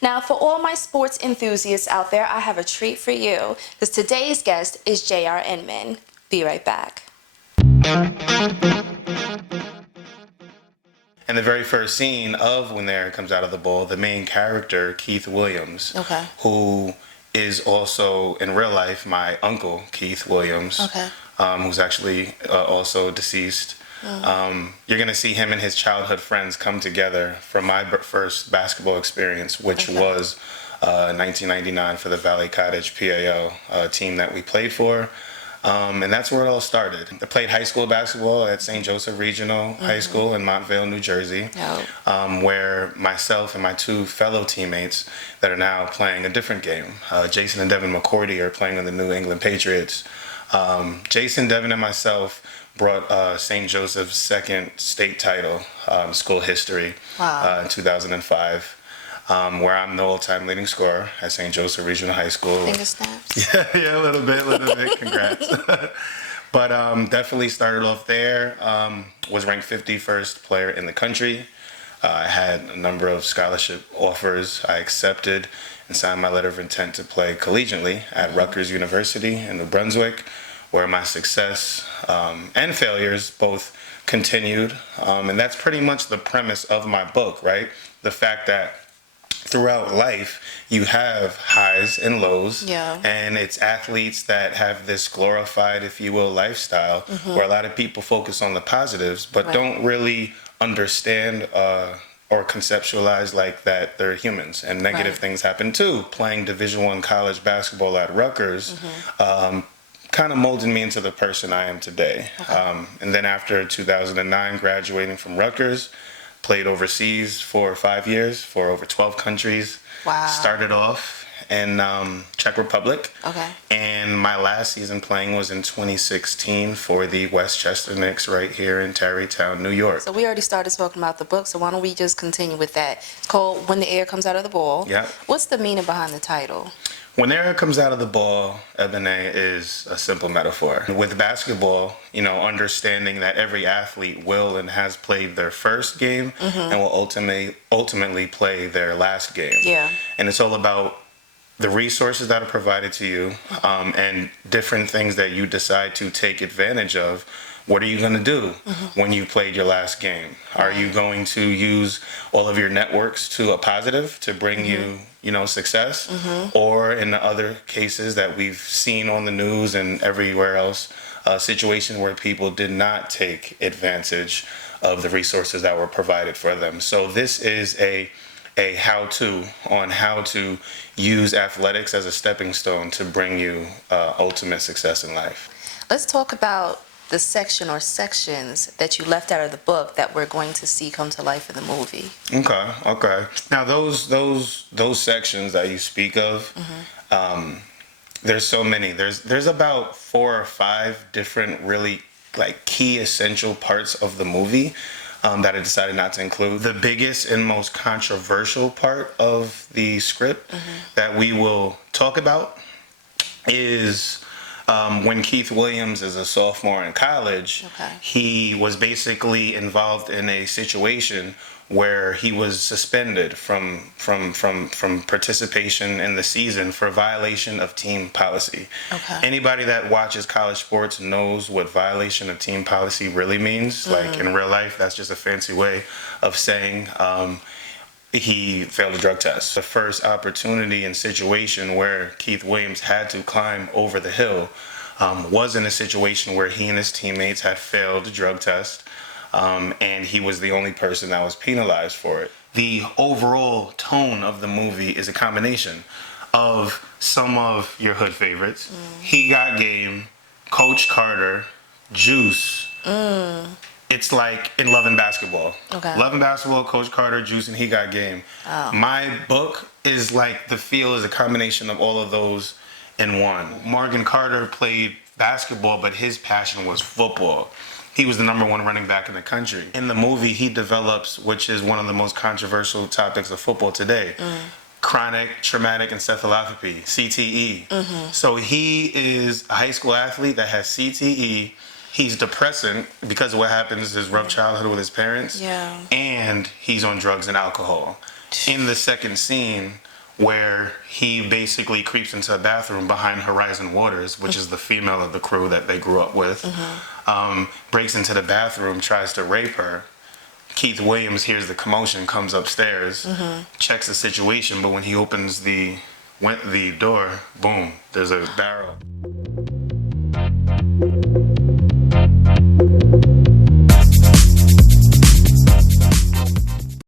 Now, for all my sports enthusiasts out there, I have a treat for you, because today's guest is J.R. Inman. Be right back. In the very first scene of When the Air Comes Out of the Bowl, the main character, Keith Williams, who is also in real life my uncle, Keith Williams, who's actually also deceased. You're going to see him and his childhood friends come together from my first basketball experience, which was 1999 for the Valley Cottage PAO team that we played for. And that's where it all started. I played high school basketball at St. Joseph Regional High School in Montvale, New Jersey, where myself and my two fellow teammates that are now playing a different game, Jason and Devin McCourty, are playing in the New England Patriots. Jason, Devin, and myself brought St. Joseph's second state title, school history, in 2005. Where I'm the all-time leading scorer at St. Joseph Regional High School. Finger snaps? Yeah, a little bit. Congrats. But definitely started off there. Was ranked 51st player in the country. I had a number of scholarship offers I accepted and signed my letter of intent to play collegiately at Rutgers University in New Brunswick, where my success and failures both continued. And that's pretty much the premise of my book, right? The fact that throughout life, you have highs and lows, and it's athletes that have this glorified, if you will, lifestyle, where a lot of people focus on the positives, but don't really understand or conceptualize like that they're humans, and negative things happen too. Playing Division I college basketball at Rutgers kind of molded me into the person I am today. And then after 2009, graduating from Rutgers, played overseas for 5 years for over 12 countries. Started off in Czech Republic. And my last season playing was in 2016 for the Westchester Knicks right here in Tarrytown, New York. So we already started talking about the book, so why don't we just continue with that? It's called When the Air Comes Out of the Ball. What's the meaning behind the title? When the air comes out of the ball, Ebonée, is a simple metaphor. With basketball, you know, understanding that every athlete will and has played their first game and will ultimately play their last game. And it's all about the resources that are provided to you and different things that you decide to take advantage of. What are you going to do when you played your last game? Are you going to use all of your networks to a positive to bring you, you know, success? Or in the other cases that we've seen on the news and everywhere else, situations where people did not take advantage of the resources that were provided for them. So this is a how-to on how to use athletics as a stepping stone to bring you ultimate success in life. Let's talk about the section or sections that you left out of the book that we're going to see come to life in the movie. Okay. Now those sections that you speak of, there's so many. There's about 4 or 5 different really like key essential parts of the movie that I decided not to include. The biggest and most controversial part of the script that we will talk about is when Keith Williams is a sophomore in college, he was basically involved in a situation where he was suspended from participation in the season for violation of team policy. Anybody that watches college sports knows what violation of team policy really means. Like in real life, that's just a fancy way of saying he failed a drug test. The first opportunity and situation where Keith Williams had to climb over the hill was in a situation where he and his teammates had failed a drug test, and he was the only person that was penalized for it. The overall tone of the movie is a combination of some of your hood favorites. He Got Game, Coach Carter, Juice. It's like in Love and Basketball. Love and Basketball, Coach Carter, Juice, and He Got Game. My book is like, the feel is a combination of all of those in one. Morgan Carter played basketball, but his passion was football. He was the #1 running back in the country. In the movie, he develops, which is one of the most controversial topics of football today, chronic traumatic encephalopathy, CTE. So he is a high school athlete that has CTE. He's depressant because of what happens, his rough childhood with his parents, and he's on drugs and alcohol. In the second scene, where he basically creeps into a bathroom behind Horizon Waters, which is the female of the crew that they grew up with, breaks into the bathroom, tries to rape her. Keith Williams hears the commotion, comes upstairs, checks the situation, but when he opens the door, boom, there's a barrel